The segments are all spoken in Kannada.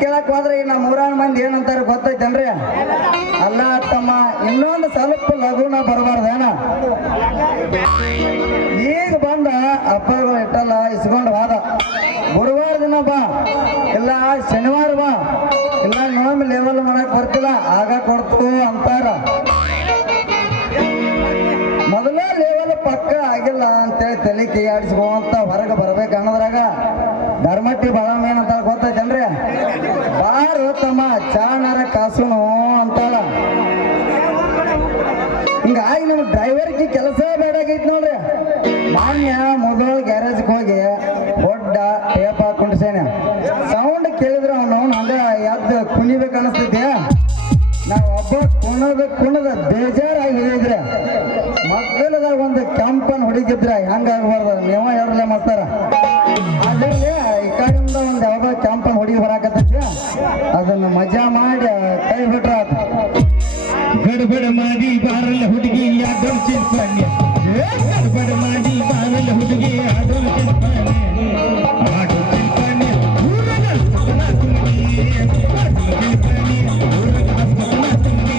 ಕೇಳಕ್ ಹೋದ್ರೆ ನಮ್ಮ ಊರಾಣ ಮಂದಿ ಏನಂತಾರ ಗೊತ್ತೈತೇನ್ರಿ? ಅಲ್ಲ ತಮ್ಮ ಇನ್ನೊಂದು ಸ್ವಲ್ಪ ಲಘುನ ಬರಬಾರ್ದೇನ? ಈಗ ಬಂದ ಹಬ್ಬಗಳು ಇಟ್ಟಲ್ಲ ಇಸ್ಕೊಂಡು ಹೋದ. ಗುರುವಾರ ದಿನ ಬಾ, ಇಲ್ಲ ಶನಿವಾರ ಬಾ, ಇಲ್ಲ ನೋಡಮ್ ಲೆವೆಲ್ ಮಾಡಕ್ ಬರ್ತಿಲ್ಲ ಆಗ ಕೊಡ್ತು ಅಂತಾರ. ಮೊದಲ ಲೆವೆಲ್ ಪಕ್ಕ ಆಗಿಲ್ಲ ಅಂತೇಳಿ ತಲೆ ಕೈಯಾಡಿಸ್ಕೊಂತ ಹೊರಗೆ ಬರ್ಬೇಕು ಅನ್ನೋದ್ರಾಗ ಧರ್ಮಟ್ಟಿ ಬಾಳಮ್ಮ ಏನಂತ ಗೊತ್ತೈತೇನ್ರಿ? ಬಾರು ತಮ್ಮ ಚಾಣರ ಕಾಸುನು ಅಂತಾಳ. ಹಿಂಗಾಗಿ ನಿಮ್ ಡ್ರೈವರ್ಗೆ ಕೆಲಸ ಬೇಡಾಗೈತಿ ನೋಡ್ರಿ. ಮಾನ್ಯ ಮೊದಲು ಗ್ಯಾರೇಜ್ಗೆ ಹೋಗಿ ದೊಡ್ಡ ಟೇಪ್ ಹಾಕೊಂಡಿಸೇನೆ. ಸೌಂಡ್ ಕೇಳಿದ್ರೆ ಅವನು ಹಂಗ ಎದ್ದು ಕುಣಿಬೇಕು ಅನಿಸ್ತೈತಿ. ನಾವು ಒಬ್ಬ ಕುಣದ ಬೇಜಾರಾಗಿ ಹೋಗಿದ್ರೆ ಮಕ್ಕಳದಾಗ ಒಂದು ಕ್ಯಾಂಪನ್ ಹೊಡಿತಿದ್ರ ಹೆಂಗಾಗಬಾರ್ದು? ನೀವ ಯಾರಲ್ಲ ಮಾಡ್ತಾರ ಅದ್ರಲ್ಲಿ ಈ ಕಡೆಯಿಂದ ಒಂದು ಯಾವ್ದೋ ಕ್ಯಾಂಪನ್ ಹೊಡಿ ಬರಾಕತ್ತೈತಿ. ಅದನ್ನು ಮಜಾ ಮಾಡಿ ಕೈ ಬಿಟ್ರ ಗಡಬಡ ಮಾಡಿ ಬಾರಲ್ಲ ಹುಡುಗಿ ಯಾದವ್ ಚಿಲ್ಪಾನೆ, ಗಡಬಡ ಮಾಡಿ ಬಾರಲ್ಲ ಹುಡುಗಿ ಯಾದವ್ ಚಿಲ್ಪಾನೆ, ಆಡು ಚಿಲ್ಪಾನೆ ಊರನ ಸಪನ ತುಂಬಿ, ಆಡು ಚಿಲ್ಪಾನೆ ಊರನ ಸಪನ ತುಂಬಿ,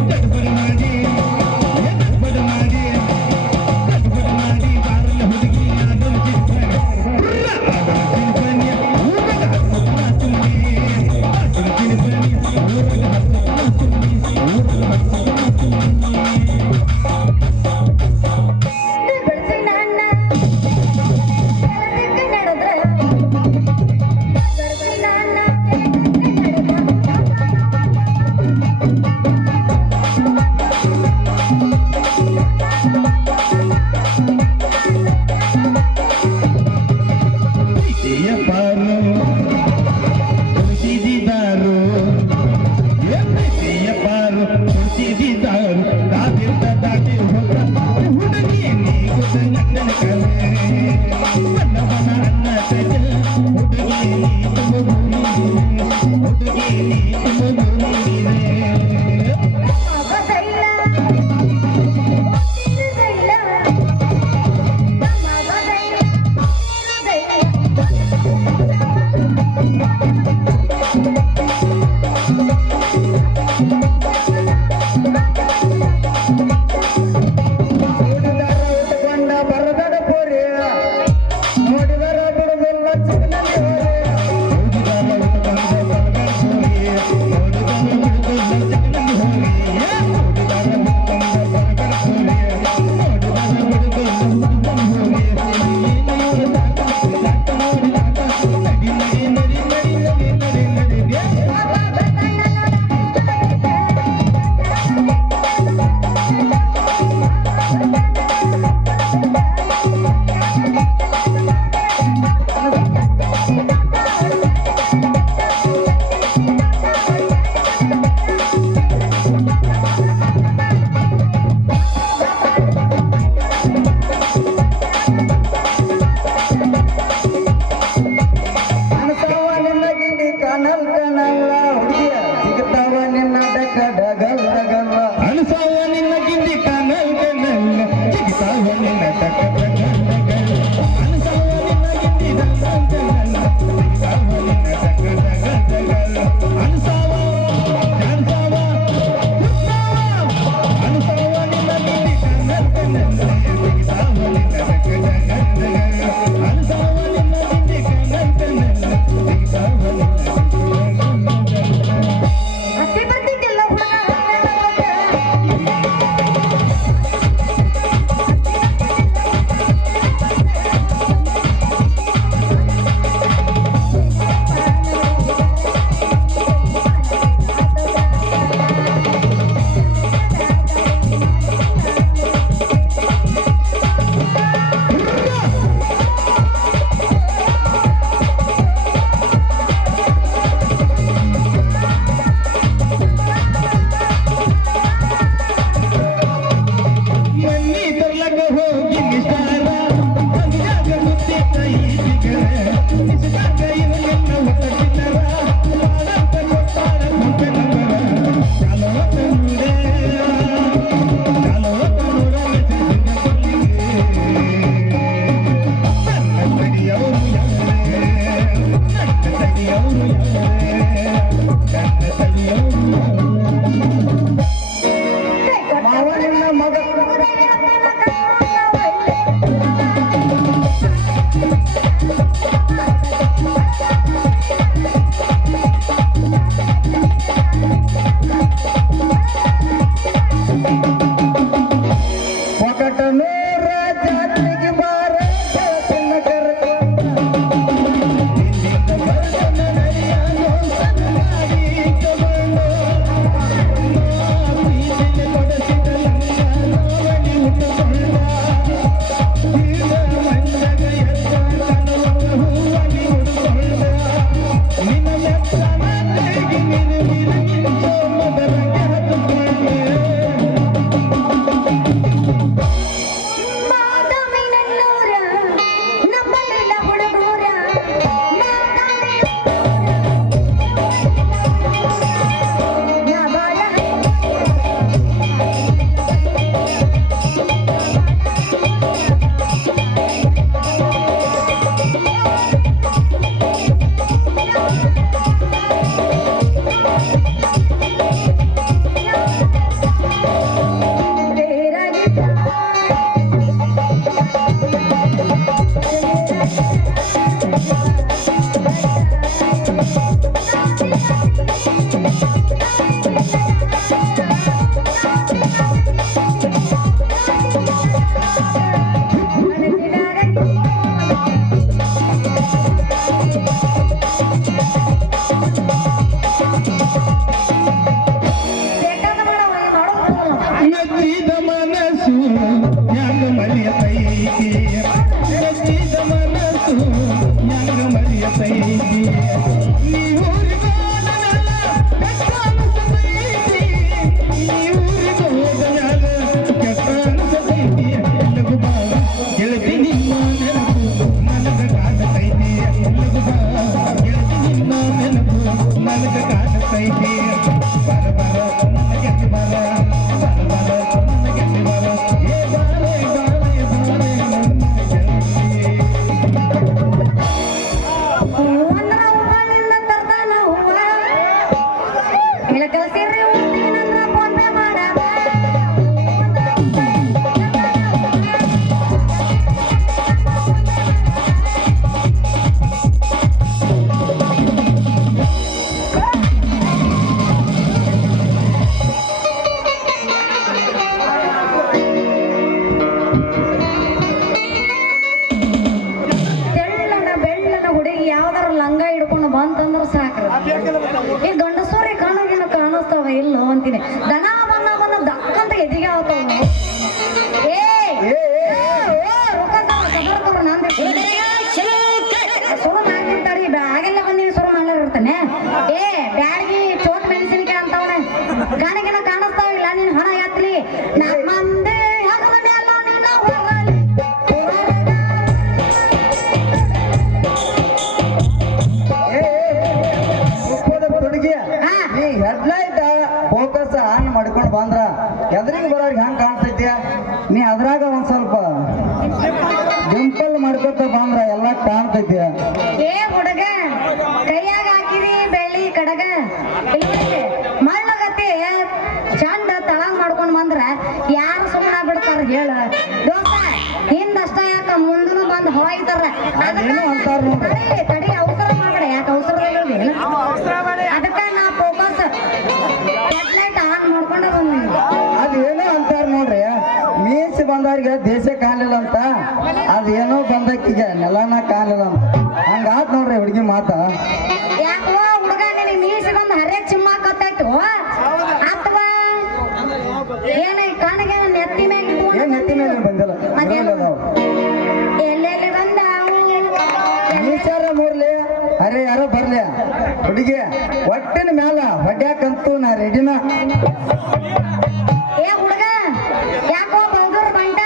ಗಡಬಡ ಮಾಡಿ ಬಾರಲ್ಲ ಹುಡುಗಿ ಯಾದವ್ ಚಿಲ್ಪಾನೆ, ಆಡು ಚಿಲ್ಪಾನೆ ಊರನ ಸಪನ ತುಂಬಿ, ಆಡು ಚಿಲ್ಪಾನೆ ಊರನ ಸಪನ ತುಂಬಿ. ಮೆಚ್ಚಿದ ಮನಸ್ಸು ಯಾಂಗ ಮರೆಯತೈತಿ ಮೆಚ್ಚಿದ ಮನಸ್ಸು ಯಾಂಗ ಮರೆಯತೈತಿ ನೀವೂರಿಗೋದನಲ್ಲ ಕೆಟ್ಟ ಅನಿಸತೈತಿ ನೀವೂರಿಗೋದನಲ್ಲ ಕೆಟ್ಟ ಅನಿಸತೈತಿ ಎಲ್ಲಗೂ ಬಾ ಗೆಳತಿ ನಿಮ್ಮ ನೆನಪು ನನಗ ಕಾಡತೈತಿ ಎಲ್ಲಗೂ ಬಾ ಗೆಳತಿ ನಿಮ್ಮ ನೆನಪು ನನಗ ಕಾಡತೈತಿ ಬರ ಬರ ನನ್ನ ಗೆಳತಿ ಬರ ಈ ಗಂಡಸೂರಿ ಕಾಣೋಗಿನ ಕಾಣಿಸ್ತಾವ ಇಲ್ಲೋ ಅಂತೀನಿ ದನ ಬಂದ ದಕ್ಕಂತ ಎದಿಗೆ ಆಗ್ತಾವ ಸುರು ಮಾಡ್ಬಿಡ್ತಾರಿ ಆಗಲ್ಲ ಬಂದಿನಿ ಸುರು ಮಾಡ್ಲಿರ್ತಾನೆ ಬ್ಯಾಡಗಿ ಚೋಟ್ ಮೆಣಸಿನಕಾಯಿ ಅಂತವನ ಗಾಣಿಗಿನ ಕಾಣಿಸ್ತಾವ ಇಲ್ಲ ನೀನ್ ಹಣ ಯಾತ್ಲಿ ಮಂದಿ ಹೆಡ್ಲೈಟ್ ಫೋಕಸ್ ಆನ್ ಮಾಡ್ಕೊಂಡು ಬಂದ್ರ ಎದ್ರಿಗೆ ಬರೋರಿಗೆ ಹೆಂಗ್ ಕಾಣ್ತೈತಿ ನೀ ಅದ್ರಾಗ ಒಂದ್ ಸ್ವಲ್ಪ ಡಿಂಪಲ್ ಮಾಡ್ಕೊತ ಬಂದ್ರ ಎಲ್ಲ ಕಾಣ್ತೈತಿ ಹುಡುಗ ಕೈಯಾಗ ಹಾಕಿರಿ ಬೆಳ್ಳಿ ಕಡಗ ಮಳ್ಳಗತಿ ಚಂದ ತಳಗ್ ಮಾಡ್ಕೊಂಡ್ ಬಂದ್ರ ಯಾರು ಸುಮ್ಮನ ಬಿಡ್ತಾರ ಹೇಳ ದೋಸ್ತ ಹಿಂದಷ್ಟ ಯಾಕ ಮುಂದನು ಬಂದ್ ಹೊಯ್ತಾರ ಅಂತಾರ ತಡಿ ಅವಸರ ಮಾಡ್ಬೇಡ ಯಾಕೆ ಅದಕ್ಕ ನಾ ಫೋಕಸ್ ಹೆಡ್ಲೈಟ್ ಆನ್ ಮಾಡ್ಕೊಂಡ ಬಂದ ಅದೇನೋ ಅಂತಾರ ನೋಡ್ರಿ ಮೀಸಿ ಬಂದವ್ರಿಗೆ ದೇಶ ಕಾಣಲಿಲ್ಲ ಅಂತ ಅದೇನೋ ಬಂದಕ್ಕೀಗ ನೆಲನ ಕಾಣಲಿಲ್ಲ ಅಂತ ಹಂಗಾತ್ ನೋಡ್ರಿ ಹುಡುಗಿ ಮಾತ ಯಾಕೋ ಹುಡುಗ ನಿನಗೆ ಮೀಸಿ ಬಂದು ಹರೇ ಚಿಮ್ಮಾಕತ್ತಾಯ್ತು ಅಥವಾ ಏನ ಕಾಣಿಗೆ ನೆತ್ತಿ ಮ್ಯಾಗಿದ್ದು ಏನ್ ನೆತ್ತಿ ಮೇಲೆ ಬಂದಿಲ್ಲ ಎಲ್ಲೆಲ್ಲಿ ಬಂದ ಮೀಸಾರ ಮೂರ್ಲಿ ಅರೆ ಯಾರೋ ಬರ್ಲಿ ಹುಡುಗಿ ಒಟ್ಟಿನ ಮ್ಯಾಲ ಹೊಡ್ಯಾಕಂತೂ ನಾ ರೆಡಿನ ಹುಡುಗ ಯಾಕೋ ಬೌದೂರ್ ಬಂಟ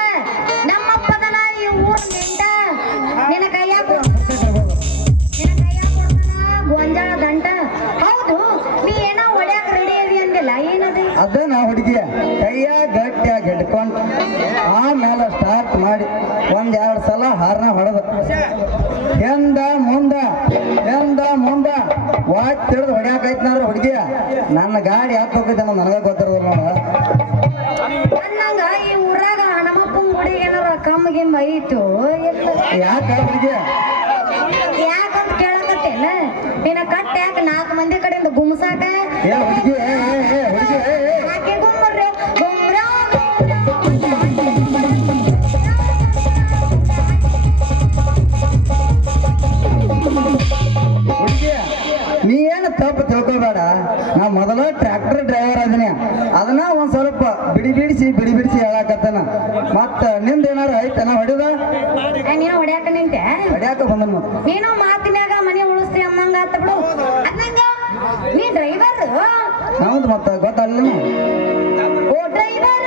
ನಮ್ಮಪ್ಪದನ ಈ ಊರ್ ನೆಂಟ ನಿನ್ನ ಕೈಯಾಗ ಗೊಂಜಾಳ ದಂಟ ಹೌದು ನೀ ಏನೋ ಹೊಡ್ಯಾಕ ರೆಡಿ ಅದಿ ಅಂದಿಲ್ಲ ಏನದು ಅದ ನಾ ಹುಡುಗಿ ಕೈಯ ಗಟ್ಟಿಯಾಗಿ ಹಿಡ್ಕೊಂಡು ಆಮೇಲೆ ಸ್ಟಾರ್ಟ್ ಮಾಡಿ ಒಂದೆರಡು ಸಲ ಹಾರ್ನ ಹೊಡೆದ ಎಂದ ಮುಂದ ವಾಟ್ ತಿಳಿದು ಹೊಡ್ಯಾಕೈತ್ನಾದ್ರೆ ಹುಡುಗಿ ನನ್ನ ಗಾಡಿ ಯಾಕೆ ಹೋಗಿದ್ದೆ ನನಗ ಗೊತ್ತಿರೋದಿಲ್ಲ ನೋಡ ಅನ್ನಂಗ ಈ ಊರಾಗ ಹಣಮಪ್ಪನ ಗುಡಿಗೆ ಏನಾರ ಕಮ್ಮ ಗಿಮ್ಮ ಐತು ಯಾಕೆ ಹುಡುಗಿ ಯಾಕಂತ ಕೇಳಕತ್ತೇನ ನಿನ್ನ ಕಟ್ಟ ಯಾಕೆ 4 ಮಂದಿ ಕಡೆಯಿಂದ ಗುಮ್ಸಾಕ ಏ ಹುಡುಗಿ ಹುಡುಗಿ ಯಾಕೆ ಗುಮ್ಮರ್ರಿ ಗುಮ್ರ ಹುಡುಗಿ ನೀ ಏನು ತಪ್ಪು ತಿಳ್ಕೊಬೇಡ ನಾ ಮೊದಲ ಟ್ರ್ಯಾಕ್ಟರ್ ಡ್ರೈವರ್ ಅದೀನಿ ಅದನ್ನ ಒಂದ್ ಸ್ವಲ್ಪ ಬಿಡಿಸಿ ಹೇಳಾಕತ್ತಾನ ಮತ್ತ ನಿಂದ ಏನಾರ ಐತನ ಹೊಡಿದ ನೀನು ಹೊಡ್ಯಾಕ ನಿಂತೆ ಹೊಡ್ಯಾಕ ಬಂದನ್ ಮತ್ತ ನೀನು ಮಾತಿನಾಗ ಮನೆ ಉಳಿಸ್ತಿ ಅನ್ನಂಗ ಆತ ಬಿಡು ಅನ್ನಂಗ ನೀ ಡ್ರೈವರ್ ಹೌದು ಮತ್ತ ಗೊತ್ತಲ್ಲ ಓ ಡ್ರೈವರ್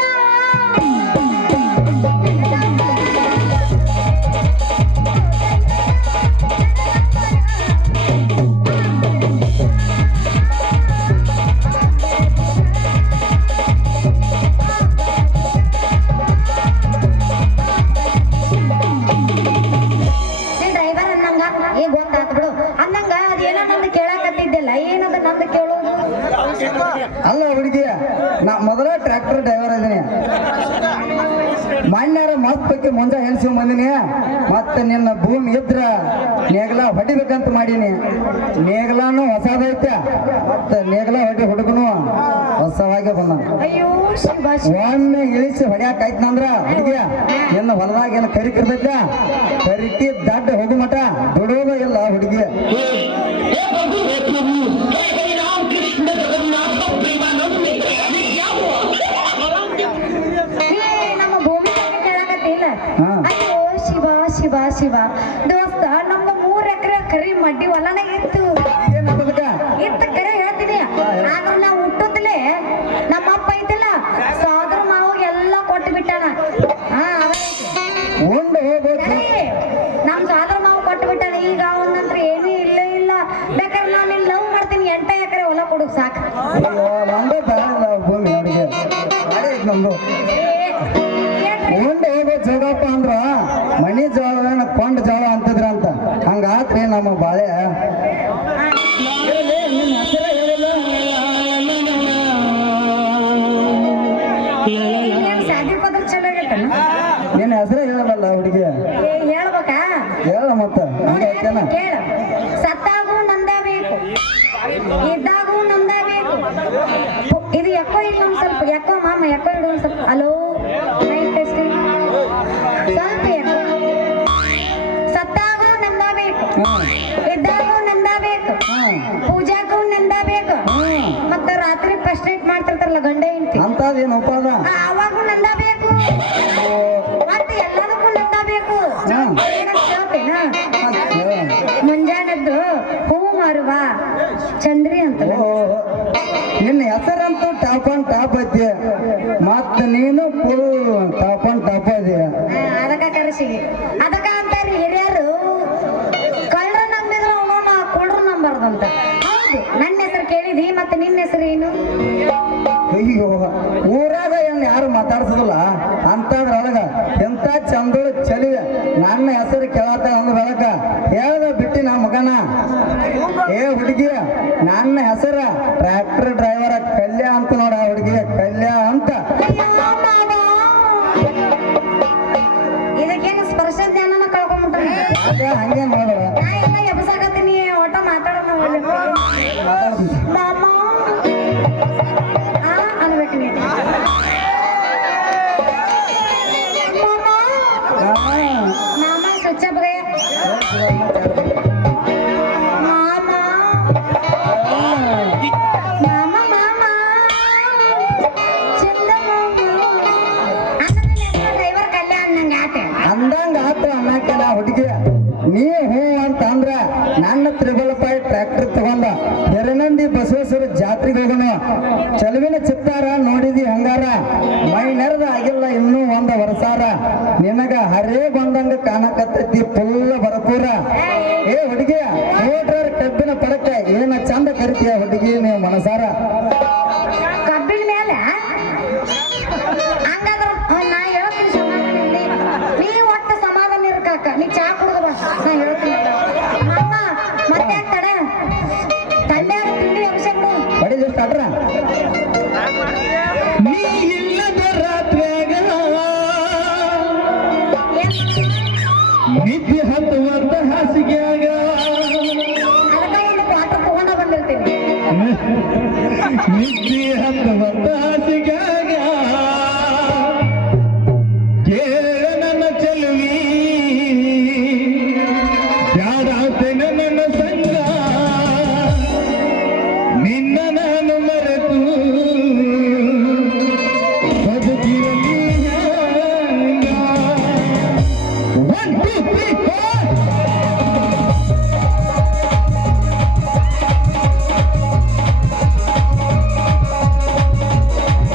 ಅಲ್ಲ ಹುಡುಗಿ ನಾ ಮೊದಲ ಟ್ರ್ಯಾಕ್ಟರ್ ಡ್ರೈವರ್ ಇದೀನಿ ಮಣ್ಣಾರ ಮಸ್ತ್ ಬಗ್ಗೆ ಮುಂಜಾ ಹೆಣ್ಸಿ ಬಂದಿನಿ ಮತ್ತೆ ನಿನ್ನ ಭೂಮಿ ಇದ್ರ ನೇಗಲ ಹೊಡಿಬೇಕಂತ ಮಾಡೀನಿ ನೇಗಲಾನು ಹೊಸದೈತೆ ಮತ್ತೆ ನೇಗಲ ಹೊಡಿ ಹುಡುಗನು ಹೊಸವಾಗೆ ಬಂದ ಅಯ್ಯೋ ಶಿವ ಒಮ್ಮೆ ಇಳಿಸಿ ಹೊಡ್ಯಾಕ ಆಯ್ತಂದ್ರ ಹುಡುಗಿಯ ನಿನ್ನ ಹೊಲದಾಗ ಏನು ಕರಿ ಕರ್ತೈತ ಕರಿತಿ ದಡ್ಡ ಹೋಗು ಮಟ ದುಡೋದು ಇಲ್ಲ ಹುಡುಗಿ ನಮ್ಮ ಭೂಮಿ ಬಗ್ಗೆ ಕೇಳಾಕತ್ತಿಲ್ಲ ಹಾ. ಅಯ್ಯೋ ಶಿವ ಶಿವ ಶಿವ ದೋಸ್ತ ನಮ್ಮ 3 ಎಕರೆ ಕರಿ ಮಡ್ಡಿ ಹೊಲನ ಇತ್ತು ಏನದಕ್ಕ ಇತ್ತ ಕರೆ ಹೇಳ್ತೀನಿ ಆದ್ರೂ ನಾವು ಹುಟ್ಟುತ್ತಲೇ ನಮ್ಮ ಅಪ್ಪ ಐತಿಲ್ಲ ಸೋದರ ಮಾವು ಎಲ್ಲ ಕೊಟ್ಟು ಬಿಟ್ಟಾನ ಹಾ ಉಂಡು ಹೋಗ್ಬೋದು ನಮ್ ಸೋದರ ಮಾವು ಕೊಟ್ಟು ಬಿಟ್ಟಾನ ಈಗ ಅವನಂತ್ರ ಏನೂ ಇಲ್ಲ ಇಲ್ಲ ಬೇಕಾದ್ರೆ ನಾನು ಲವ್ ಮಾಡ್ತೀನಿ 8 ಎಕರೆ ಹೊಲ ಕೊಡು ಸಾಕು ಅಯ್ಯೋ ನಂದು ಬೇಡ ಭೂಮಿ ಹುಡುಗಿ ಗಾಡಿ ಐತ್ ನಮ್ದು ಉಂಡು ಹೋಗೋ ಜೋಗಪ್ಪ ಅಂದ್ರ ಮನಿ ಜೋಳ ಕೊಂಡ ಜೋಳ ಅಂತಿದ್ರ ಅಂತ ಹಂಗಾತ್ರಿ ನಮ್ಮ ಬಾಳೆ ನಿನ್ನ ಹೆಸರೇ ಹೇಳಿಲ್ಲ ಶಾದಿ ಪದ್ರ ಚಲೋ ಆಗೈತನ ನಿನ್ನ ಹೆಸರೇ ಹೇಳಲ್ಲ ಹುಡುಗಿ ಹೇಳ್ಬೇಕಾ ಹೇಳ ಮತ್ತ ಹಂಗ ಐತೇನ ಕೇಳ ಸತ್ತಾಗೂ ನಂದ ಬೇಕು ಇದ್ದಾಗೂ ನಂದ ಬೇಕು ಇದು ಯಾಕೋ ಇಲ್ಲ ಒಂದ್ ಸ್ವಲ್ಪ ಯಾಕೋ ಮಾಮ ಯಾಕೋ ಇಡು ಒಂದ್ ಸ್ವಲ್ಪ ಹಲೋ ಟೆಸ್ಟಿಂಗ್ ಸ್ವಲ್ಪ ಯಾಕೋ ಸತ್ತಾಗೂ ನಂದ ಬೇಕು ಇದ್ದಾಗೂ ನಂದ ಬೇಕು ಪೂಜಾಗೂ ನಂದ ಬೇಕು ಮತ್ತ ರಾತ್ರಿ ಫಸ್ಟ್ ನೈಟ್ ಮಾಡ್ತಿರ್ತಾರಲ್ಲ ಗಂಡ ಹೆಂಡತಿ ಅಂತದೇನು ಉಪಾದ ಅವಾಗೂ ನಂದ ಬೇಕು ಮತ್ತೆ ಎಲ್ಲದಕ್ಕೂ ನಂದ ಬೇಕು ಕೇಳ್ತೇನಾ ಮುಂಜಾನೆದ್ದು ಹೂ ಮಾರುವ ಚಂದ್ರಿ ಅಂತ ನಿನ್ನ ಹೆಸರಂತೂ ಟಾಪ್ ಅಂಡ್ ಟಾಪ್ ಐತಿ ಮತ್ತ ನೀನು ಫುಲ್ ಟಾಪ್ ಅಂಡ್ ಟಾಪ್ ಐತಿ ಅದಕ್ಕ ಕರೆಸಿಗೆ ಅದಕ್ಕ ಅಂತಾರಿ ಹಿರಿಯರು ಕಳ್ರ ನಂಬಿದ್ರು ಅವನ ಕುಳ್ರ ನಂಬಾರ್ದಂತ ಹೌದು ನನ್ನ ಹೆಸರು ಕೇಳಿದಿ ಮತ್ತೆ ನಿನ್ನ ಹೆಸರು ಏನು ಅಯ್ಯೋ ಊರಾಗ ಏನ್ ಯಾರು ಮಾತಾಡ್ಸೋದಿಲ್ಲ ಅಂತದ್ರೊಳಗ ಎಂತ ಚಂದೋಳ ಚಲಿವೆ ನನ್ನ ಹೆಸರು ಕೇಳತ್ತ ಅಂದ ಬೆಳಕ ಹೇಳ್ದ ಬಿಟ್ಟಿ ನಾ ಮಗನ ಏ ಹುಡುಗಿ ನನ್ನ ಹೆಸರ ಟ್ರ್ಯಾಕ್ಟರ್ ಡ್ರೈವರ ಕಲ್ಯ ಅಂತ ನೋಡ ಹುಡುಗಿ ಕಲ್ಯ ಅಂತ ಅಯ್ಯೋ ಮಾವ. ಇದಕ್ಕೇನು ಸ್ಪರ್ಶ ಜ್ಞಾನನ ಕಳ್ಕೊಂಡ್ಬಿಟ್ಟ ಅದೇ ಹಂಗೆ ನೋಡುವ ನಾ ಎಲ್ಲ ಎಬ್ಸಾಕತ್ತೀನಿ ಒಟ್ಟ ಮಾತಾಡೋಣ ಮಾಮ ಆ ಅನ್ಬೇಕು ನೀನು ಮಾಮ ಸ್ವಚ್ಛ ಬಗೆಯ ಮಾಮ ಮಾಮ ಮಾಮ ಚಂದ ಮಾಮ ಡ್ರೈವರ್ ಕಲ್ಯಾಣ ನಂಗೆ ಆತೆ ಅಂದಂಗ ಆತ ಅನ್ನಕ್ಕೆ ನಾ ಹುಡುಗಿ ನೀ ಹೂ ಅಂತ ಅಂದ್ರ ನನ್ನ 555 ಟ್ರ್ಯಾಕ್ಟರ್ ತಗೊಂಡ ಹಿರನಂದಿ ಬಸವೇಶ್ವರ ಜಾತ್ರೆಗೆ ಹೋಗೋಣ ಚಲುವಿನ ಚಿತ್ತಾರ ನೋಡಿದಿ ಹಂಗಾರ ಮೈ ನೆರೆದ ಆಗಿಲ್ಲ ಇನ್ನೂ ಒಂದ ವರ್ಷಾರ ನಿನಗ ಹರೇ ಬಂದಂಗ ಕಾಣಕತ್ತೈತಿ ಫುಲ್ ಭರಪೂರ ಏ ಹುಡುಗಿ ನೋಡ್ರ ಕಬ್ಬಿನ ಪಡಕ ಏನ ಚಂದ ಕರಿತೀಯ ಹುಡುಗಿ ನೀವು ಮನಸಾರ ಕಬ್ಬಿನ ಮೇಲೆ ಹಂಗಾದ್ರ ನಾ ಹೇಳ್ತೀನಿ ಸಮಾಧಾನ ಇಲ್ಲಿ ನೀ ಒಟ್ಟು ಸಮಾಧಾನ ಇರ್ಕಾಕ ನೀ ಚಾ ಕುಡ್ದು ಬಾ ನಾ ಹೇಳ್ತೀನಿ ಮಾಮ ಮತ್ತೆ ತಡ ತಂಡ್ಯಾಗ ತಿಂಡಿ ಅಂಶಗಳು ಬಡಿದ ಸ್ಟಾರ್ಟ್ರ ನೀ ಇಲ್ಲದ ರಾತ್ರ್ಯಾಗ ನಿದ್ದೆ ಹತ್ತುವಂತ ಹಾಸಿಗೆಯಾಗ ಅದಕ್ಕ ಒಂದು ಪಾತ್ರ ತಗೊಂಡ ಬಂದಿರ್ತೀನಿ ನಿದ್ದೆ ಹತ್ತುವಂತ ಹಾಸಿಗೆಯಾಗ ಕೇಳ ನನ್ನ ಚೆಲುವಿ ಯಾರಾತೇನ ನನ್ನ ಸಂಗ ನಿನ್ನ ನಾನು ಮರೆತು ಬದುಕಿರಲಿ ಹ್ಯಾಂಗ? 1 2 3 4 ಮಾಮ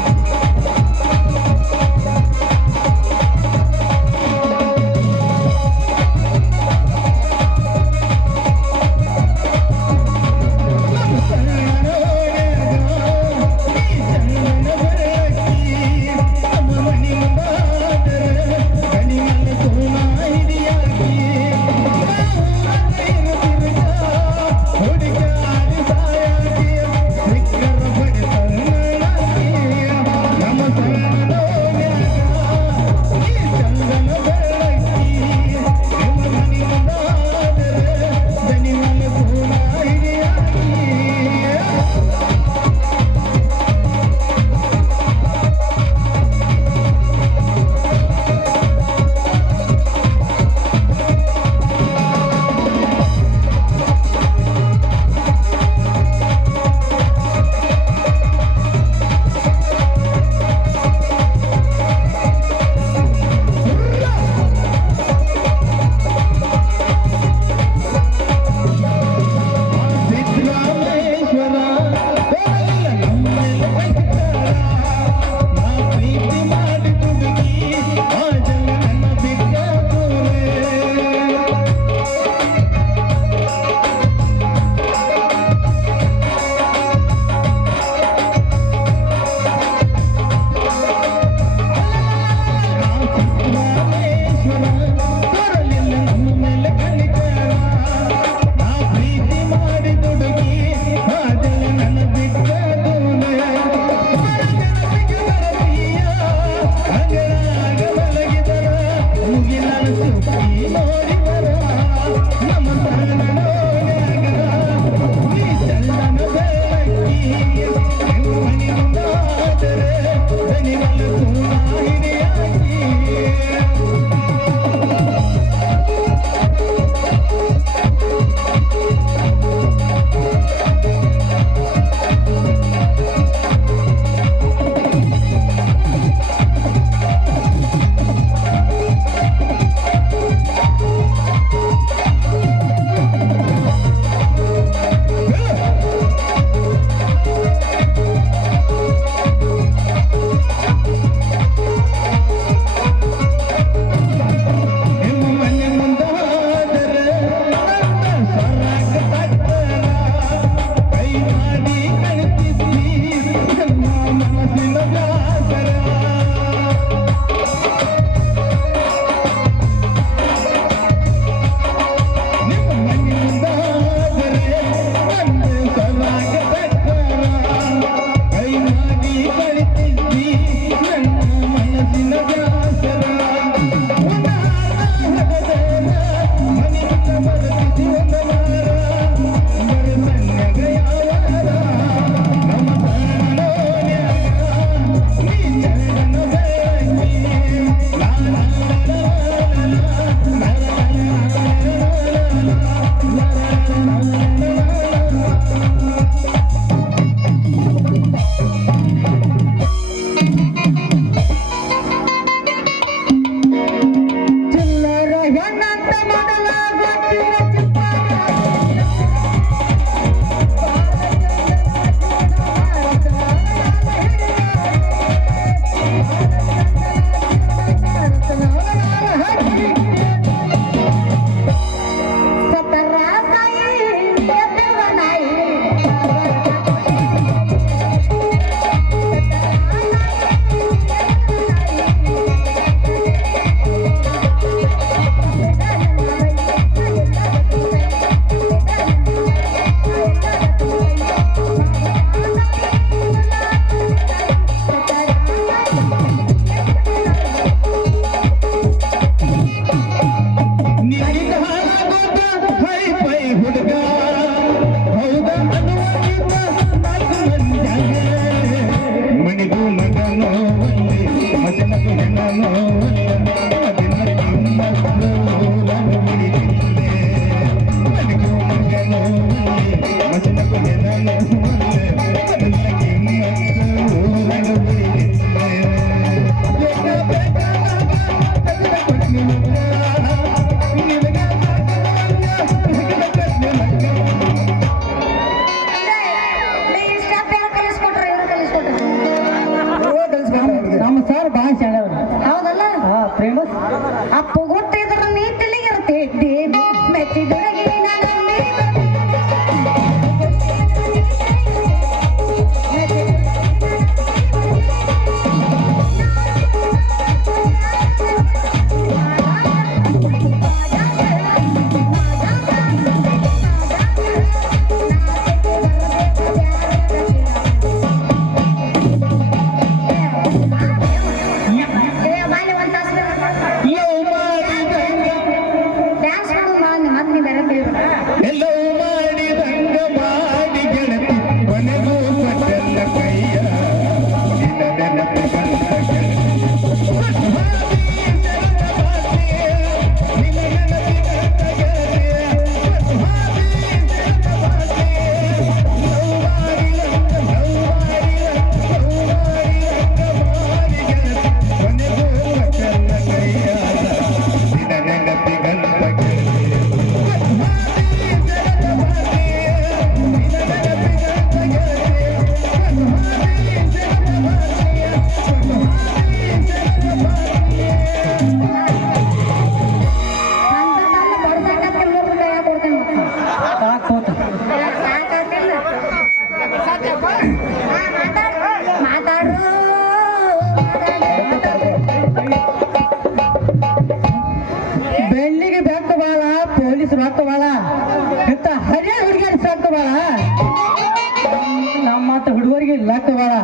ಹುಡುಗಿ ಲಕ್ ಬಾಳ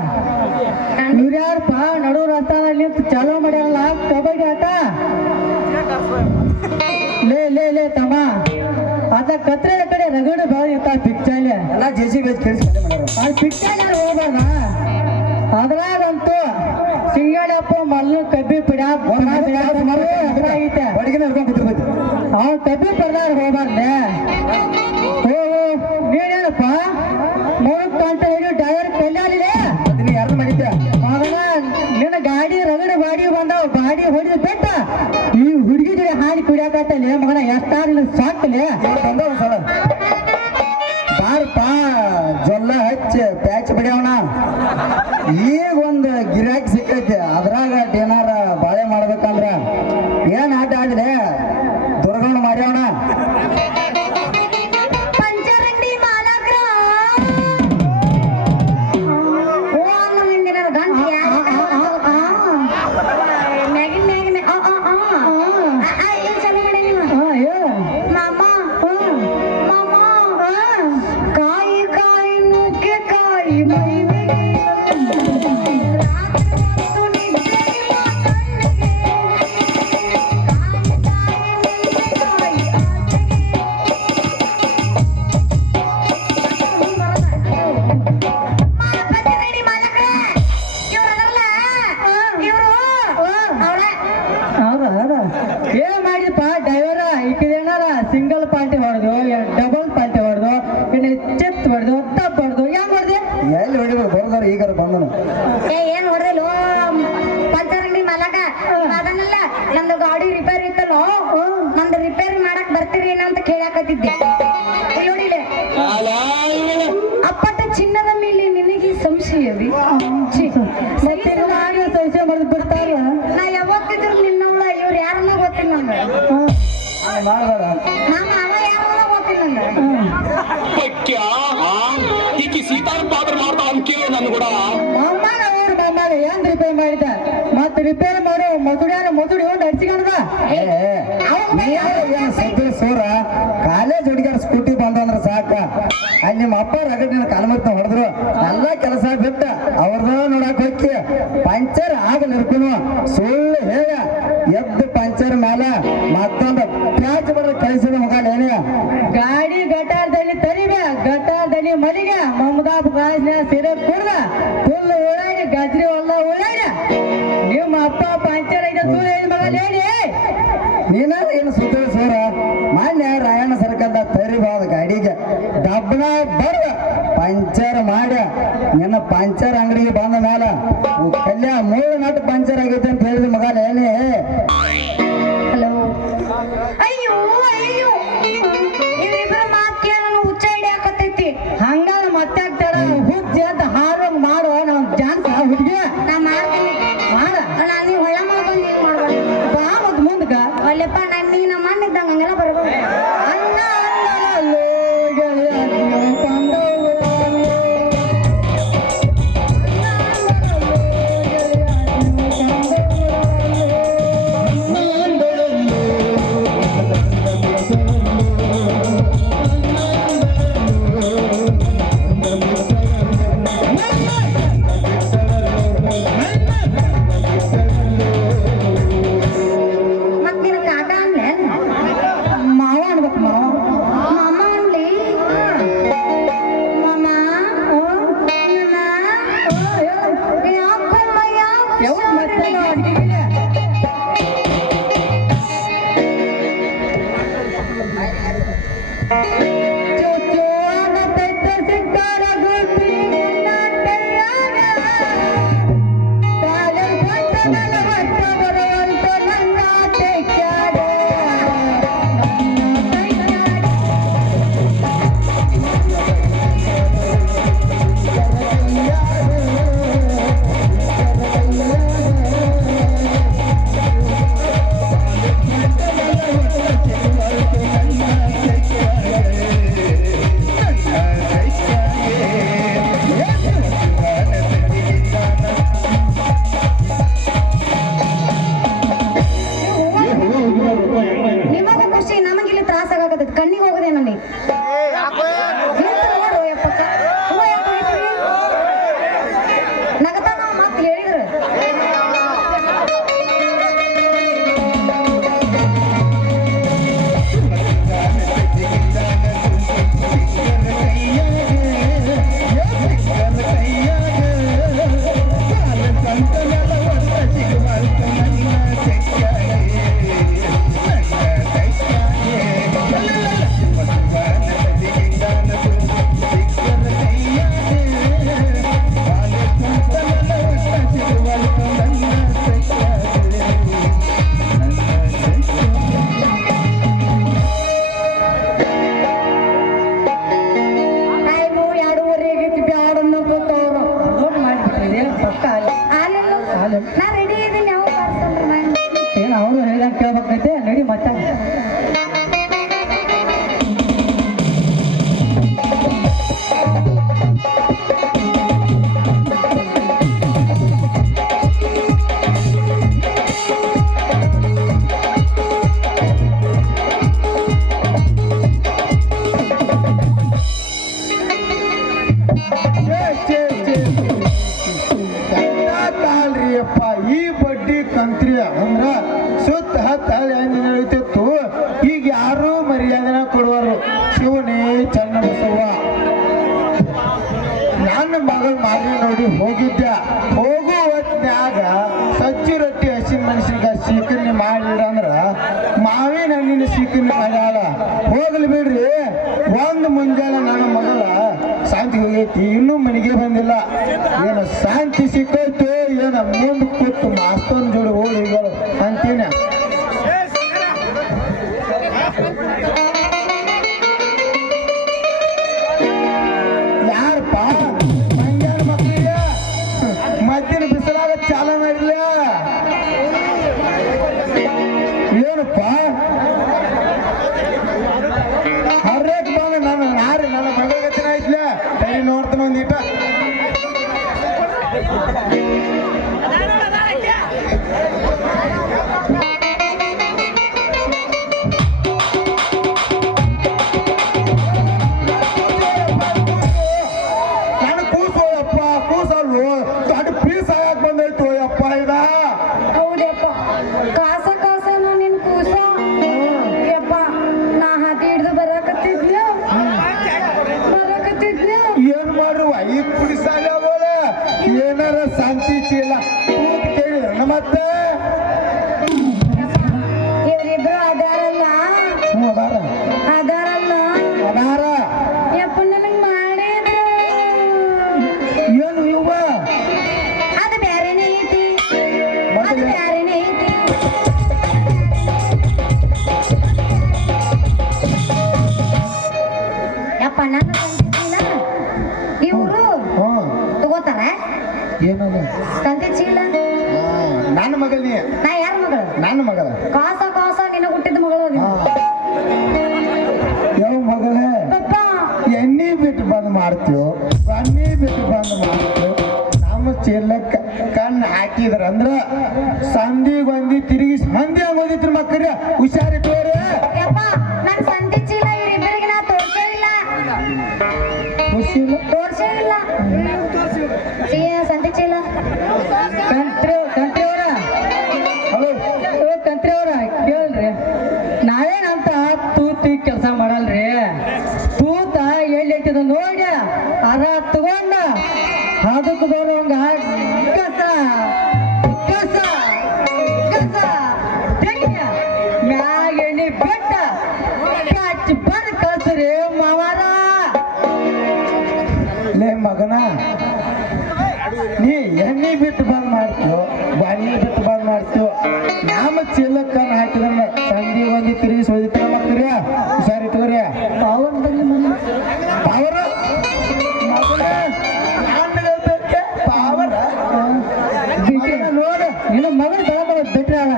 ಇವ್ರ್ಯಾರಪ್ಪ ನಡು ರಸ್ತಾದಲ್ಲಿ ಚಾಲೂ ಮಾಡ್ಯಾರಲ್ಲ ಕಬಡ್ಡಿ ಆಟ ಲೇ ತಮ್ಮ ಅದ ಕತ್ರೆ ಕಡೆ ರಗಡು ಬಾಳ ಇತ್ತ ಪಿಕ್ಚರ್ ಎಲ್ಲ ಜೆಸಿ ಬೇಸ್ ಕೇಳಿಸಿ ಆ ಪಿಕ್ಚರ್ ಹೋಗ್ಬಾರ್ದ ಅದ್ರಾಗಂತೂ ಸಿಂಗಡಪ್ಪ ಮಲ್ಲು ಕಬ್ಬಿ ಪಿಡ್ಯಾ ಐತೆ ಅವ್ನು ಕಬ್ಬಿ ಪಡ್ದಾರ ಹೋಗ್ಬಾರ್ದೆ ನೀನೇನಪ್ಪ 3 ಗಂಟೆ ಡ್ರೈವರ್ ಕಲ್ಯಾಣಿದೆ ಯಾರು ಮಾಡಿದ್ದೆ ಮಗನ ನಿನ್ನ ಗಾಡಿ ರಗಡೆ ಬಾಡಿ ಬಂದಾವ ಬಾಡಿ ಹೊಡೆದು ಬಿಟ್ಟ ಈ ಹುಡುಗಿ ಜೊತೆ ಹಾಡಿ ಕುಡಿಯಾಕತ್ತಲೆ ಮಗನ ಎಷ್ಟಾಗ್ಲಿ ಸಾಕ್ಲೆ ಬಂದವ ಸಲ ಬಾರಪ್ಪ ಜೊಲ್ಲ ಹಚ್ಚ ಪ್ಯಾಚ್ ಬಿಡ್ಯಾವಣ ಈಗ ಒಂದು ಗಿರಾಕಿ ಸಿಕ್ಕೈತಿ ಅದ್ರಾಗ ಏನಾರ ಬಾಳೆ ಮಾಡ್ಬೇಕಂದ್ರ ಏನ್ ಆಟ ಆಡ್ಲೆ ದುರ್ಗಣ್ಣ ಮಾರ್ಯಾವಣ ಏನ್ ಮಾಡಿದಪ್ಪ ಡ್ರೈವರ ಈಕೇನಾರ ಸಿಂಗಲ್ ಪಾರ್ಟಿ ಹೊಡೆದು ಡಬಲ್ ಪಾರ್ಟಿ ಹೊಡೆದು ಇನ್ನು ಚಿತ್ ಹೊಡೆದು ತಪ್ಪು ಹೊಡೆದು ಏನ್ ಹೊಡೆದೆ ಎಲ್ಲಿ ಹೊಡಿಬೇಕು ಬರ್ದಾರ ಈಗ ಬಂದನು ಏನ್ ಹೊಡೆದಲ್ಲ ಪಂಚರಂಗಿ ಮಲಕ ಅದನ್ನೆಲ್ಲ ನಂದು ಗಾಡಿ ರಿಪೇರಿ ಇತ್ತಲ್ಲೋ ನಂದು ರಿಪೇರಿ ಮಾಡಕ್ ಬರ್ತೀರಿ ಅಂತ ಕೇಳಾಕತ್ತಿದ್ದೆ ನೋಡಿಲೆ ಅಪ್ಪಟ ಚಿನ್ನದ ಮೇಲೆ ನಿನಗೆ ಸಂಶಯವಿ ಸಂಶಯ ಮಾಡಿದ್ ಬಿಡ್ತಾರ ನಾ ಯಾವತ್ತಿದ್ರು ನಿನ್ನವಳ ಇವ್ರು ಯಾರನ್ನ ಗೊತ್ತಿಲ್ಲ ನಂಗೆ ಮಾಡಬೇಡ ನಮ್ಮ ಅವ ಯಾರನ್ನ ಗೊತ್ತಿಲ್ಲ ನಂಗೆ क्या ಈ ಸೀತಾರ ಪಾತ್ರ ಮಾಡ್ತಾ ಅನ್ಕೇಳಿ ನನ್ ಕೂಡ ಮೊಮ್ಮಗ ಅವ್ರು ಮೊಮ್ಮಗ ಏನ್ ರಿಪೇರ್ ಮಾಡಿದ ಮತ್ ರಿಪೇರ್ ಮಾಡೋ ಮದುಡಿ ಒಂದು ಹಚ್ಚಿಕೊಂಡ ಸೂರ ಕಾಲೇಜ್ ಹುಡುಗಿಯರ ಸ್ಕೂಟಿ ಬಂದಂದ್ರ ಸಾಕ ಅಲ್ಲಿ ನಿಮ್ಮ ಅಪ್ಪ ರಗಡಿನ ಕಾಲ್ಮರ್ತ ಹೊಡೆದ್ರು ಎಲ್ಲ ಕೆಲಸ ಬಿಟ್ಟ ಅವ್ರದ ನೋಡಕ್ ಹೋಗಿ ಪಂಚರ್ ಆಗಲಿರ್ಕುನು ಸುಳ್ಳು ಹೇಳ ಎದ್ದು ಪಂಚರ್ ಮೇಲೆ ಮತ್ತೊಂದು ಪ್ಯಾಚ್ ಬರೋದು ಕಳಿಸಿದ ಮಗ ಏನೇ ಗಾಡಿ ಗಟಾರದಲ್ಲಿ ತರಿವೆ ಗಟಾರದಲ್ಲಿ ಮಲಿಗೆ ಮಮದಾಬ್ ಗಾಜ್ನ ಸಿರೆ ಕುಡ್ದ ಫುಲ್ ಓಡಾಡಿ ಗಜ್ರಿ ಹೊಲ್ಲ ಓಡಾಡ ನಿಮ್ಮ ಅಪ್ಪ ಪಂಚರ್ ಐತೆ ಸುಳ್ಳು ಹೇಳಿ ಮಗ ಹೇಳಿ ನೀನ ಏನು ಸುತ್ತ ಸೂರ ಮಾನ್ಯ ರಾಯಣ್ಣ ಸರ್ಕಲ್ದ ತರಿಬಾದ ಗಾಡಿಗೆ ಡಬ್ಬನ ಬರ್ದ ಪಂಚರ್ ಮಾಡ್ಯ ನಿನ್ನ ಪಂಚರ್ ಅಂಗಡಿಗೆ ಬಂದ ಮೇಲೆ ಕಲ್ಯ 3 ನಟ್ ಪಂಚರ್ ಆಗೈತೆ ಅಂತ ಹೇಳಿದ ಮಗ ಏನೇ ಹಲೋ ಅಯ್ಯೋ ಅಯ್ಯೋ ಇವ್ರಿಬ್ರು ಮಾತ್ ಕೇಳ ಹುಚ್ಚ ಹಿಡಿಯಾಕತ್ತೈತಿ ಹಂಗ ಮತ್ತೆ ಆಗ್ತಾರ ಹುಚ್ಚ ಅಂತ ಹಾರೋಂಗ್ ಮಾಡೋ ನಾವ್ ಜಾನ್ಸ ಹುಡುಗಿ ನಾ ಮಾಡ್ತೀನಿ ಮಾಡ ನಾನು ನೀವು ಹೊಳ ಮಾಡ್ಕೊಂಡು ಏನ್ ಮಾಡ್ಬೋದು ಬಾ ಮತ್ ಮುಂದಕ್ಕ ಅಲ್ಲಪ್ಪ ನಾನು ನೀ ನಮ್ಮ ಅಣ್ಣ ಇದ್ದಂಗ ಹಂಗೆಲ್ಲ ಬರ್ಬೋದು ಅಣ್ಣ ಅಲ್ಲೋ ಗೆಳೆಯ ನೀವು ಕಂಡವ್ರು. ಅಣ್ಣ ಅಲ್ಲೋ ಗೆಳೆಯ ನೀವು ಕಂಡವ್ರು. ಹಾಲೆಲ್ಲ ನಾ ರೆಡಿ ಇದೀನಿ ಯಾವ ಪಾರ್ಸಲ್ರಿ ನಾನು ಏನು ಅವರು ಹೇಳಿದಂಗೆ ಕೇಳ್ಬೇಕೈತೆ ನಡಿ ಮತ್ತೆ ಅಪ್ಪ ಈ ಬಡ್ಡಿ ಕಂತ್ರಿ ಅಂದ್ರ ಸುತ್ತ ಹತ್ತ ಹೆಂಗ್ ನಡೀತಿತ್ತು ಈಗ ಯಾರು ಮರ್ಯಾದೆನ ಕೊಡುವರು ಶಿವನೇ ಚನ್ನ ಬಸವ್ವ ನನ್ನ ಮಗಳ ಮಾರಿ ನೋಡಿ ಹೋಗಿದ್ದೆ ಹೋಗೋ ಹೊತ್ನ್ಯಾಗ ಸಜ್ಜಿ ರೊಟ್ಟಿ ಹಸಿನ ಮೆಣಸಿನ್ಕಾಯಿ ಸೀಕರಣೆ ಮಾಡಿದ್ರ ಅಂದ್ರ ಮಾವಿನ ಹಣ್ಣಿನ ಸೀಕರಣೆ ಮಾಡ್ಯಾಳ ಹೋಗ್ಲಿ ಬಿಡ್ರಿ ಒಂದು ಮುಂಜಾನೆ ನನ್ನ ಮಗಳ ಶಾಂತಿ ಹೋಗೈತಿ ಇನ್ನೂ ಮನೆಗೆ ಬಂದಿಲ್ಲ ಏನು ಶಾಂತಿ ಸಿಕ್ಕೈತೆ ಏನ ಮುಂದೆ ಕೂತು ಮಾಸ್ತನ್ ಜೋಡಿ ಹೋಳಿಗಳು ಅಂತೀನಿ ಯಾರಪ್ಪ ಮಂಗ್ಯಾನ ಮಕ್ಕಳಿಗೆ ಮಧ್ಯಾಹ್ನ ಬಿಸಿಲಾಗ ಚಾಲ ಮಾಡಿಲ್ಲ ಏನಪ್ಪ ಹರ್ರೇಕ್ ಬಂದ ನನ್ನ ಯಾರು ನನ್ನ ಮಗಳ ಗತಿನ ಐತ್ಲ ಸರಿ ನೋಡ್ತಾನ ಒಂದೀಟ ನಾನು ಕೂಸೋಯಪ್ಪ ಕೂಸಲ್ವು ದೊಡ್ಡ ಪೀಸ್ ಆಗಾಕ್ ಬಂದೈತು ಯಪ್ಪ ಇದ ಹೌದಪ್ಪ ಕಾಸ ಕಾಸನು ನಿನ್ ಕೂಸ ಯಪ್ಪ ನಾ ಹಾದಿ ಹಿಡ್ದು ಬರಾಕತ್ತಿದ್ನ ಏನ್ ಮಾಡುವ ಈ ಕುಡಿಸಾಲೆ ಅವಳ ಏನಾರ ಶಾಂತಿ ಚೀಲ ಕೂತ್ ಕೇಳಿದ್ರ ಮತ್ತೆ ಇವರಿಬ್ರು ಅದಾರಲ್ಲ ಅದಾರ ಅದಾರಲ್ಲ ಅದಾರ ಯಪ್ಪ ನನಗ್ ಮಾಡಿದ್ರು ಏನು ಇವ ಅದು ಬ್ಯಾರೆನೇ ಐತಿ ಅದು ಮತ್ತೆ ಬ್ಯಾರೆನೇ ಐತಿ ಯಪ್ಪ ನನ್ನ ತಂದೆ ಇವರು ಹ್ಮ್ ತಗೋತಾರ ಏನದ ತಂದೆ ಚೀಲ ನನ್ನ ಮಗಳ ನೀ ನಾ ಯಾರ ಮಗಳು ನನ್ನ ಮಗಳ ಕಾಸ ಕಾಸ ನಿನಗ ಹುಟ್ಟಿದ ಮಗಳು ನೀನು. ಯಾವ ಮಗಳೇ ಪಪ್ಪ ಎಣ್ಣೆ ಬಿಟ್ಟು ಬಂದ್ ಮಾಡ್ತೀವೋ ಎಣ್ಣೆ ಬಿಟ್ಟು ಬಂದ್ ಮಾಡ್ತೀವೋ ನಮ್ಮ ಚೀಲಕ್ಕ ಕಣ್ಣು ಹಾಕಿದ್ರ ಅಂದ್ರ ಸಂದಿಗೊಂದಿ ತಿರುಗಿ ಸಂದಿ ಆಗೋದಿತ್ರ ಮಕ್ಕಳ್ರಿ ಹುಷಾರಿಟ್ಟವ್ರೆ ಯಪ್ಪ ನನ್ನ ಸಂತೆ ಚೀಲ ಇವರಿಬ್ಬರಿಗೆ ನಾ ತೋರ್ಸೇ ಇಲ್ಲ ಖುಷಿಲ್ಲ ತೋರ್ಸೇ ಇಲ್ಲ ಸಂತೆ ಚೀಲ ಕಂತ್ರಿ ಅವರ ಹಲೋ ಕಂತ್ರಿ ಅವರ ಕೇಳ್ರಿ ನಾವೇನಂತ ತೂತಿ ಕೆಲಸ ಮಾಡಲ್ರಿ ತೂತ ಎಲ್ಲಿ ಐತಿದ ನೋಡಿ ಅರ ತಗೊಂಡ ಅದಕ್ಕೆ ಬರೋಂಗ ಕಸ ಕಸ ಕಸ ತೆಗಿಯ ಮ್ಯಾಗ ಎಣ್ಣೆ ಬೆಟ್ಟ ಕಚ್ಚಿ ಬಂದು ಕಳ್ಸ್ರಿ ಮಾವಾರ ಲೇ ಮಗನ ನೀ ಎಣ್ಣೆ ಬಿಟ್ಟು ಬಂದ್ ಮಾಡ್ತೀವೋ ಬಾಣಿ ಬಿಟ್ಟು ಬಂದ್ ಮಾಡ್ತೀವೋ ನಮ್ಮ ಚೀಲಕ್ಕ ಹಾಕಿದ್ರ ಸಂದಿ ಒಂದು ತಿರುಗಿ ಸೋದಿತ್ರ ಮಕ್ಕಳ್ರಿ ಹುಷಾರಿಟ್ಟವ್ರಿ ಅವನ್ ಬಂದು ಪಾವರ ಪಾವರ ನೋಡ ನಿನ್ನ ಮಗನ ತಗೊಂಡ ಬಿಟ್ರಿ ಅವ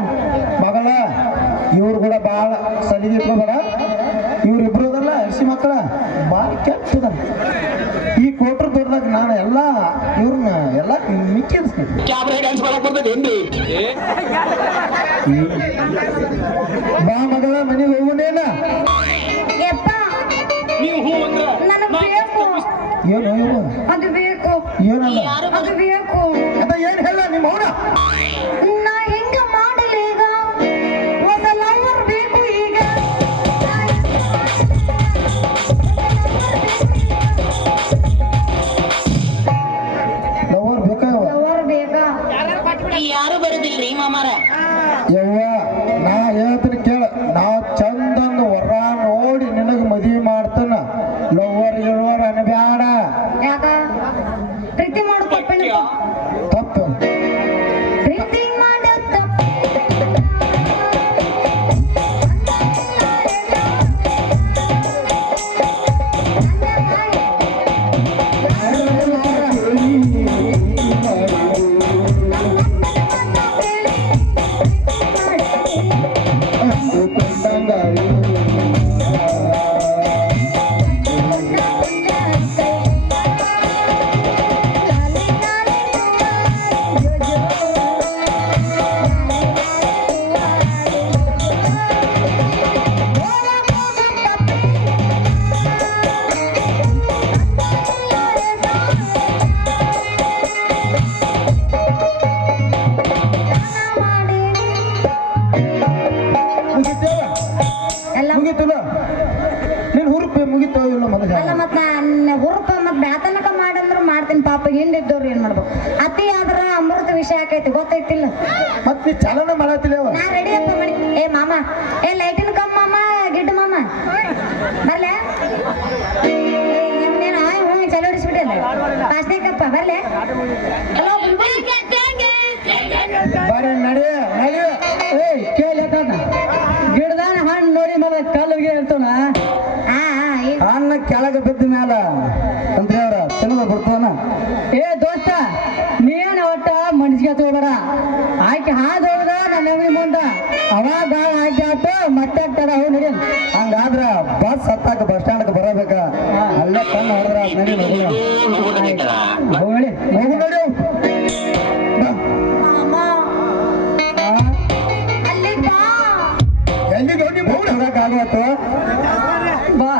ಮಗಳ ಇವ್ರು ಕೂಡ ಭಾಳ ಸಲಿಗೆ ಇಟ್ಕೋಬೇಡ ಇವ್ರಿಬ್ರು ಅದಲ್ಲ ಹಸಿ ಮಕ್ಕಳ ಭಾಳ ಕೆಟ್ಟದ ಈ ಕೋಟ್ರ ದೊಡ್ಡದಾಗ ನಾನು ಎಲ್ಲ ಇವ್ರನ್ನ ಎಲ್ಲ ಮಿಕ್ಕಿಸ್ತೀನಿ क्या ब्रेक डांस ಮಾಡಕ್ ಬರ್ತದೆ ಏನ್ರಿ ಬಾ ಮಗಳ ಮನೆಗೆ ಹೋಗುನೇನ ಯಪ್ಪ ನೀವು ಹೂ ಅಂದ್ರೆ ನನಗ್ ಬೇಕು ಏನು ಇವು ಅದು ಬೇಕು ಏನಲ್ಲ ಅದು ಬೇಕು ಅದ ಏನ್ ಹೇಳ ನಿಮ್ಮ ಅವನ ನಾ ಹೆಂಗ ಮಾಡಲಿ ಈಗ ಒಂದು ಲವರ್ ಬೇಕು ಈಗ ಲವರ್ ಬೇಕಾಯವ ಲವರ್ ಬೇಕಾ ಯಾರು ಬರುದಿಲ್ರಿ ಮಾಮಾರ ಯವ್ವ ನಾ ಹೇಳ್ತೀನಿ ಕೇಳ ನಾ ಚಂದಂಗ ಹೊರ ನೋಡಿ ನಿನಗ ಮದುವೆ ಮಾಡ್ತಾನ ಲವರ್ ಗಿಳವರ್ ಅನ್ಬ್ಯಾಡ ಯಾಕ ಪ್ರೀತಿ ಮಾಡು ಪಪ್ಪನ ಪಪ್ಪ ಹಿಂದಿದ್ದವ್ರು ಏನ್ ಮಾಡ್ಬೇಕು ಅತಿ ಆದ್ರ ಅಮೃತ ವಿಷಯ ಆಕೈತಿ ಗೊತ್ತೈತಿಲ್ಲ ಮತ್ ನೀ ಚಾಲನ ಮಾಡತ್ತಿಲ್ಲವ ನಾ ರೆಡಿ ಅಪ್ಪ ಮಾಡಿ ಏ ಮಾಮ ಏ ಲೈಟಿನ ಕಮ್ ಮಾಮ ಗಿಡ್ಡ ಮಾಮ ಬರ್ಲೆ ಚಲೋ ಹೊಡಿಸ್ಬಿಟ್ಟಲ್ಲ ಪಾಸ್ನೇಕಪ್ಪ ಬರ್ಲೆ ಹಲೋ ಬರ್ರಿ ನಡಿ ನಡಿ ಏಯ್ ಕೇಳಿ ಗಿಡದಾನ ಹಣ್ಣು ನೋಡಿ ಮಗ ಕಲ್ಲಿಗೆ ಇರ್ತವನ ಹಣ್ಣ ಕೆಳಗೆ ಬಿದ್ದ ಮ್ಯಾಲ ತಂತ್ರಿ ಅವ್ರ ತಿನ್ನದ ಬಿಡ್ತವನ ಏ ದೋಸ್ತ ನೀನ್ ಒಟ್ಟ ಮನ್ಸಿಗೆ ತಗೋಬೇಡ ಆಕೆ ಹಾದು ಹೋಗದ ನನ್ನ ಅಂಗಡಿ ಮುಂದ ಅವಾಗ ಆಕೆ ಆತು ಮತ್ತೆ ಆಗ್ತಾರ ಅವ್ ನಡಿ ಹಂಗಾದ್ರ ಬಸ್ ಹತ್ತಾಕ ಬಸ್ ಸ್ಟ್ಯಾಂಡ್ ಬರಬೇಕ ಅಲ್ಲೇ ಕಣ್ಣು ಹೊಡೆದ್ರ ನಡಿ ಹೋಗಿ ಹೋಗಿ ನೋಡಿ ಎಲ್ಲಿ ನೋಡಿ ಆಗತ್ತು ಬಾ